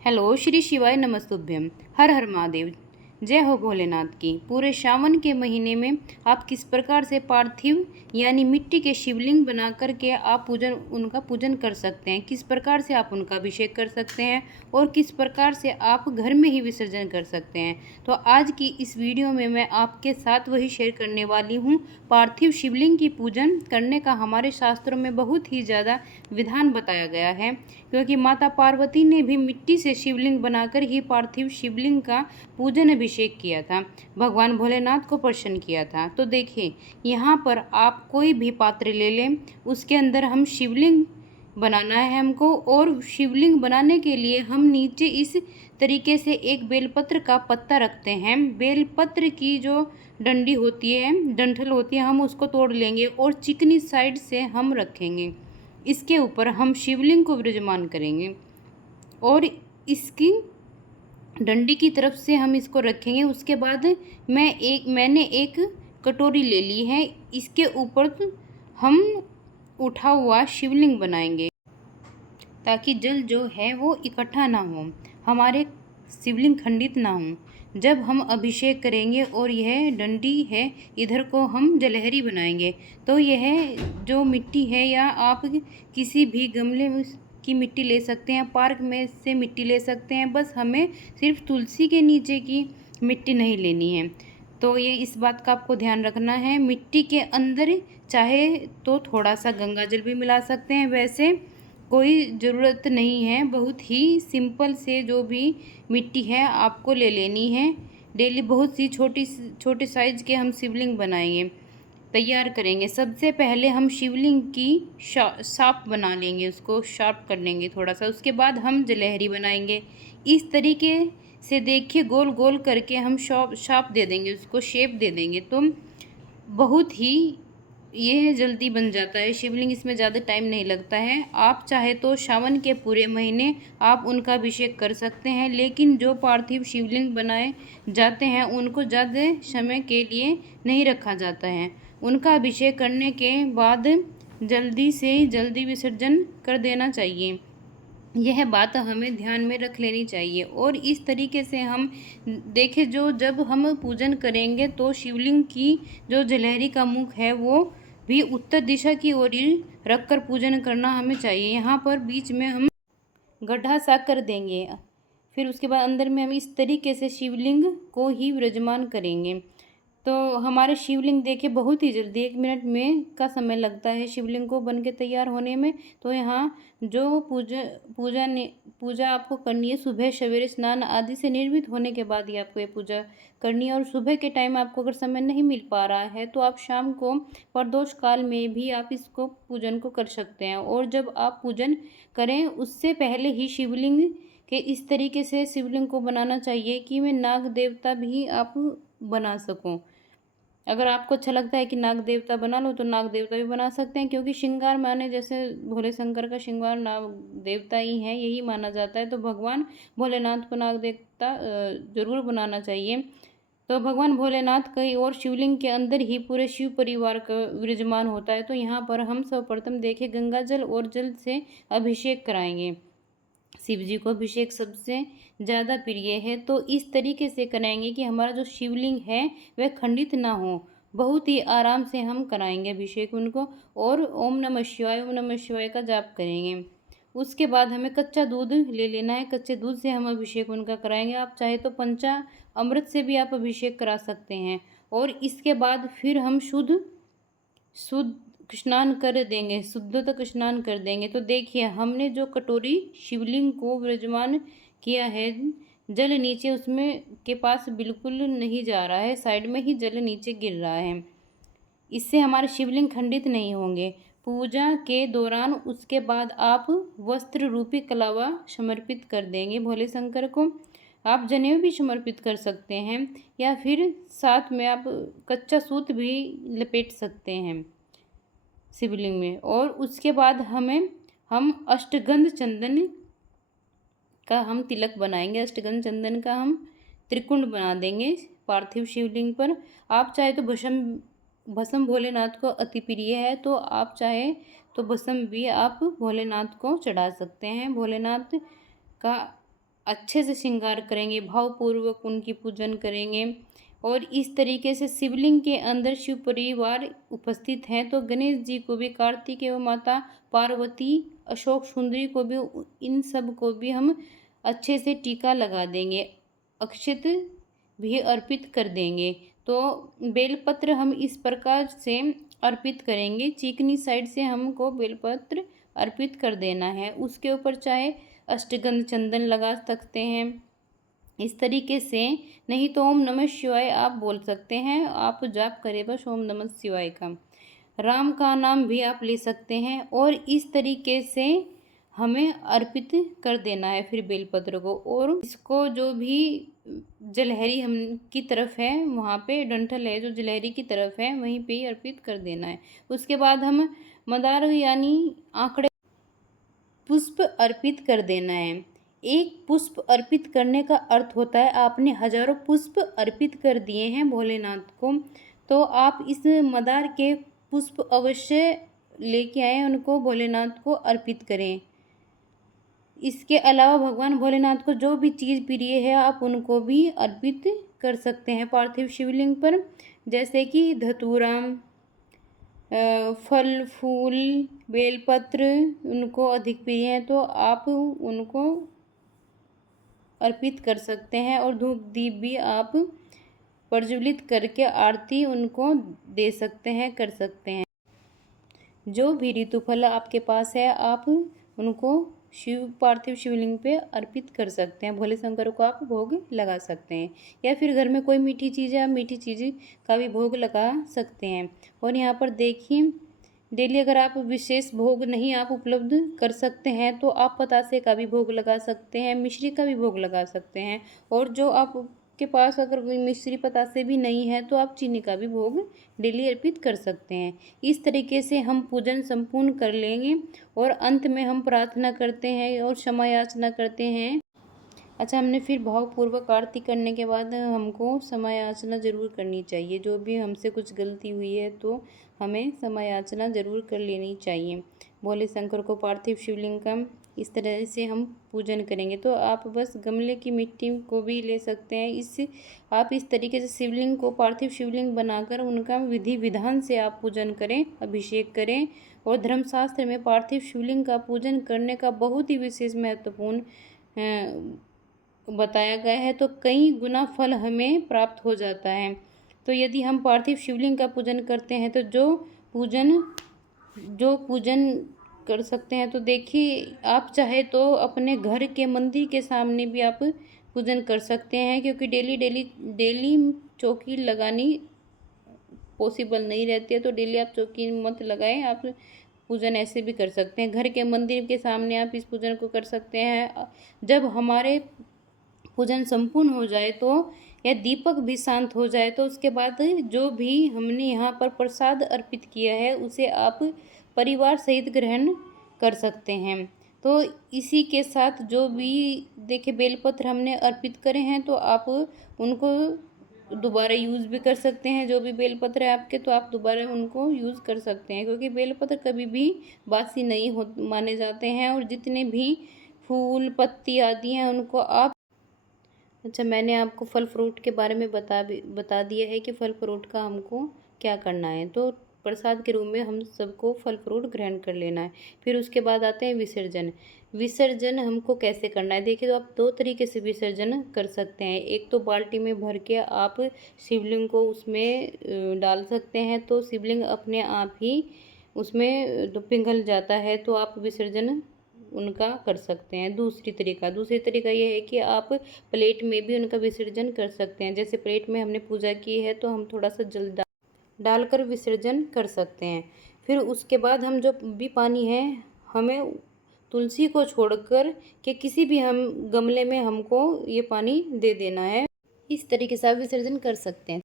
Hello Shri शिवाय नमस्तुभ्यम। हर हर महादेव। जय हो भोलेनाथ की। पूरे सावन के महीने में आप किस प्रकार से पार्थिव यानी मिट्टी के शिवलिंग बना करके आप उनका पूजन कर सकते हैं, किस प्रकार से आप उनका अभिषेक कर सकते हैं और किस प्रकार से आप घर में ही विसर्जन कर सकते हैं। तो आज की इस वीडियो में मैं आपके साथ वही शेयर करने वाली हूँ। पार्थिव शिवलिंग की पूजन करने का हमारे शास्त्रों में बहुत ही ज़्यादा विधान बताया गया है, क्योंकि माता पार्वती ने भी मिट्टी से शिवलिंग बनाकर ही पार्थिव शिवलिंग का पूजन अभिषेक किया था, भगवान भोलेनाथ को प्रसन्न किया था। तो देखिए, यहाँ पर आप कोई भी पात्र ले लें, उसके अंदर हम शिवलिंग बनाना है हमको। और शिवलिंग बनाने के लिए हम नीचे इस तरीके से एक बेलपत्र का पत्ता रखते हैं। बेलपत्र की जो डंडी होती है, डंठल होती है, हम उसको तोड़ लेंगे और चिकनी साइड से हम रखेंगे। इसके ऊपर हम शिवलिंग को विराजमान करेंगे और इसकी डंडी की तरफ से हम इसको रखेंगे। उसके बाद मैंने एक कटोरी ले ली है, इसके ऊपर हम उठा हुआ शिवलिंग बनाएंगे ताकि जल जो है वो इकट्ठा ना हो, हमारे शिवलिंग खंडित ना हो। जब हम अभिषेक करेंगे और यह डंडी है, इधर को हम जलहरी बनाएंगे। तो यह जो मिट्टी है, या आप किसी भी गमले की मिट्टी ले सकते हैं, पार्क में से मिट्टी ले सकते हैं, बस हमें सिर्फ तुलसी के नीचे की मिट्टी नहीं लेनी है। तो ये इस बात का आपको ध्यान रखना है। मिट्टी के अंदर चाहे तो थोड़ा सा गंगा जल भी मिला सकते हैं, वैसे कोई ज़रूरत नहीं है। बहुत ही सिंपल से जो भी मिट्टी है आपको ले लेनी है। डेली बहुत सी छोटे साइज़ के हम शिवलिंग बनाएंगे, तैयार करेंगे। सबसे पहले हम शिवलिंग की शार्प बना लेंगे, उसको शार्प कर लेंगे थोड़ा सा। उसके बाद हम जलहरी बनाएंगे। इस तरीके से देखिए, गोल गोल करके हम शार्प दे देंगे, उसको शेप दे देंगे। तो बहुत ही ये जल्दी बन जाता है शिवलिंग, इसमें ज़्यादा टाइम नहीं लगता है। आप चाहे तो सावन के पूरे महीने आप उनका अभिषेक कर सकते हैं, लेकिन जो पार्थिव शिवलिंग बनाए जाते हैं उनको ज़्यादा समय के लिए नहीं रखा जाता है। उनका अभिषेक करने के बाद जल्दी से जल्दी विसर्जन कर देना चाहिए। यह बात हमें ध्यान में रख लेनी चाहिए। और इस तरीके से हम देखें, जब हम पूजन करेंगे तो शिवलिंग की जो जलहरी का मुख है वो भी उत्तर दिशा की ओर रख कर पूजन करना हमें चाहिए। यहाँ पर बीच में हम गड्ढा सा कर देंगे, फिर उसके बाद अंदर में हम इस तरीके से शिवलिंग को ही विराजमान करेंगे। तो हमारे शिवलिंग देखिए, बहुत ही जल्दी 1 मिनट में का समय लगता है शिवलिंग को बन के तैयार होने में। तो यहाँ जो पूजा आपको करनी है, सुबह सवेरे स्नान आदि से निर्मित होने के बाद ही आपको ये पूजा करनी है। और सुबह के टाइम आपको अगर समय नहीं मिल पा रहा है तो आप शाम को प्रदोष काल में भी आप इसको पूजन को कर सकते हैं। और जब आप पूजन करें उससे पहले ही शिवलिंग के इस तरीके से शिवलिंग को बनाना चाहिए कि मैं नाग देवता भी आप बना सकूं। अगर आपको अच्छा लगता है कि नाग देवता बना लो तो नाग देवता भी बना सकते हैं, क्योंकि श्रृंगार माने जैसे भोले शंकर का श्रृंगार नाग देवता ही है, यही माना जाता है। तो भगवान भोलेनाथ को नाग देवता जरूर बनाना चाहिए। तो भगवान भोलेनाथ कई और शिवलिंग के अंदर ही पूरे शिव परिवार का विराजमान होता है। तो यहाँ पर हम सर्वप्रथम देखें, गंगा जल और जल से अभिषेक कराएंगे। शिव जी को अभिषेक सबसे ज़्यादा प्रिय है, तो इस तरीके से कराएंगे कि हमारा जो शिवलिंग है वह खंडित ना हो। बहुत ही आराम से हम कराएंगे अभिषेक उनको। और ओम नमः शिवाय का जाप करेंगे। उसके बाद हमें कच्चा दूध ले लेना है, कच्चे दूध से हम अभिषेक उनका कराएंगे। आप चाहे तो पंचा अमृत से भी आप अभिषेक करा सकते हैं। और इसके बाद फिर हम शुद्ध स्नान कर देंगे, शुद्ध तक स्नान कर देंगे। तो देखिए, हमने जो कटोरी शिवलिंग को विराजमान किया है, जल नीचे उसमें के पास बिल्कुल नहीं जा रहा है, साइड में ही जल नीचे गिर रहा है। इससे हमारे शिवलिंग खंडित नहीं होंगे। पूजा के दौरान उसके बाद आप वस्त्र रूपी कलावा समर्पित कर देंगे भोले शंकर को। आप जनेऊ भी समर्पित कर सकते हैं, या फिर साथ में आप कच्चा सूत भी लपेट सकते हैं शिवलिंग में। और उसके बाद हम अष्टगंध चंदन का हम तिलक बनाएंगे। अष्टगंध चंदन का हम त्रिकुंड बना देंगे पार्थिव शिवलिंग पर। आप चाहे तो भस्म भोलेनाथ को अति प्रिय है, तो आप चाहे तो भस्म भी आप भोलेनाथ को चढ़ा सकते हैं। भोलेनाथ का अच्छे से श्रृंगार करेंगे, भावपूर्वक उनकी पूजन करेंगे। और इस तरीके से शिवलिंग के अंदर शिव परिवार उपस्थित हैं, तो गणेश जी को भी, कार्तिक एवं माता पार्वती, अशोक सुंदरी को भी, इन सब को भी हम अच्छे से टीका लगा देंगे, अक्षत भी अर्पित कर देंगे। तो बेलपत्र हम इस प्रकार से अर्पित करेंगे, चिकनी साइड से हमको बेलपत्र अर्पित कर देना है। उसके ऊपर चाहे अष्टगंध चंदन लगा सकते हैं इस तरीके से, नहीं तो ओम नमः शिवाय आप बोल सकते हैं। आप जाप करें बस ओम नमः शिवाय का, राम का नाम भी आप ले सकते हैं। और इस तरीके से हमें अर्पित कर देना है फिर बेलपत्र को। और इसको जो भी जलहरी हम की तरफ है, वहाँ पे डंठल है जो जलहरी की तरफ है, वहीं पे ही अर्पित कर देना है। उसके बाद हम मदार यानी आंकड़े पुष्प अर्पित कर देना है। एक पुष्प अर्पित करने का अर्थ होता है आपने हजारों पुष्प अर्पित कर दिए हैं भोलेनाथ को, तो आप इस मदार के पुष्प अवश्य लेके आए, उनको भोलेनाथ को अर्पित करें। इसके अलावा भगवान भोलेनाथ को जो भी चीज़ प्रिय है आप उनको भी अर्पित कर सकते हैं पार्थिव शिवलिंग पर, जैसे कि धतूरा, फल फूल, बेलपत्र उनको अधिक प्रिय हैं तो आप उनको अर्पित कर सकते हैं। और धूप दीप भी आप प्रज्वलित करके आरती उनको दे सकते हैं, कर सकते हैं। जो भी ऋतुफल आपके पास है आप उनको पार्थिव शिवलिंग पे अर्पित कर सकते हैं। भोले शंकर को आप भोग लगा सकते हैं, या फिर घर में कोई मीठी चीज़ है आप मीठी चीज़ का भी भोग लगा सकते हैं। और यहाँ पर देखिए, डेली अगर आप विशेष भोग नहीं आप उपलब्ध कर सकते हैं तो आप बतासे का भी भोग लगा सकते हैं, मिश्री का भी भोग लगा सकते हैं। और जो आपके पास अगर मिश्री बतासे भी नहीं है तो आप चीनी का भी भोग डेली अर्पित कर सकते हैं। इस तरीके से हम पूजन संपूर्ण कर लेंगे और अंत में हम प्रार्थना करते हैं और क्षमा याचना करते हैं। अच्छा, हमने फिर भावपूर्वक आरती करने के बाद हमको क्षमा याचना ज़रूर करनी चाहिए। जो भी हमसे कुछ गलती हुई है तो हमें क्षमा याचना ज़रूर कर लेनी चाहिए। भोले शंकर को पार्थिव शिवलिंग का इस तरह से हम पूजन करेंगे। तो आप बस गमले की मिट्टी को भी ले सकते हैं। आप इस तरीके से शिवलिंग को पार्थिव शिवलिंग बनाकर उनका विधि विधान से आप पूजन करें, अभिषेक करें। और धर्मशास्त्र में पार्थिव शिवलिंग का पूजन करने का बहुत ही विशेष महत्वपूर्ण बताया गया है, तो कई गुना फल हमें प्राप्त हो जाता है। तो यदि हम पार्थिव शिवलिंग का पूजन करते हैं तो जो पूजन कर सकते हैं, तो देखिए आप चाहे तो अपने घर के मंदिर के सामने भी आप पूजन कर सकते हैं, क्योंकि डेली चौकी लगानी पॉसिबल नहीं रहती है। तो डेली आप चौकी मत लगाएं, आप पूजन ऐसे भी कर सकते हैं। घर के मंदिर के सामने आप इस पूजन को कर सकते हैं। जब हमारे पूजन संपूर्ण हो जाए तो या दीपक भी शांत हो जाए तो उसके बाद जो भी हमने यहाँ पर प्रसाद अर्पित किया है उसे आप परिवार सहित ग्रहण कर सकते हैं। तो इसी के साथ जो भी देखिए बेलपत्र हमने अर्पित करे हैं तो आप उनको दोबारा यूज़ भी कर सकते हैं। जो भी बेलपत्र है आपके तो आप दोबारा उनको यूज़ कर सकते हैं, क्योंकि बेलपत्र कभी भी बासी नहीं हो माने जाते हैं। और जितने भी फूल पत्ती आदि हैं उनको आप अच्छा, मैंने आपको फल फ्रूट के बारे में बता दिया है कि फल फ्रूट का हमको क्या करना है। तो प्रसाद के रूप में हम सबको फल फ्रूट ग्रहण कर लेना है। फिर उसके बाद आते हैं विसर्जन। विसर्जन हमको कैसे करना है, देखिए तो आप दो तरीके से विसर्जन कर सकते हैं। एक तो बाल्टी में भर के आप शिवलिंग को उसमें डाल सकते हैं, तो शिवलिंग अपने आप ही उसमें पिघल जाता है, तो आप विसर्जन उनका कर सकते हैं। दूसरी तरीका ये है कि आप प्लेट में भी उनका विसर्जन कर सकते हैं। जैसे प्लेट में हमने पूजा की है तो हम थोड़ा सा जल डालकर विसर्जन कर सकते हैं। फिर उसके बाद हम जो भी पानी है हमें तुलसी को छोड़कर के किसी भी हम गमले में हमको ये पानी दे देना है। इस तरीके से आप विसर्जन कर सकते हैं।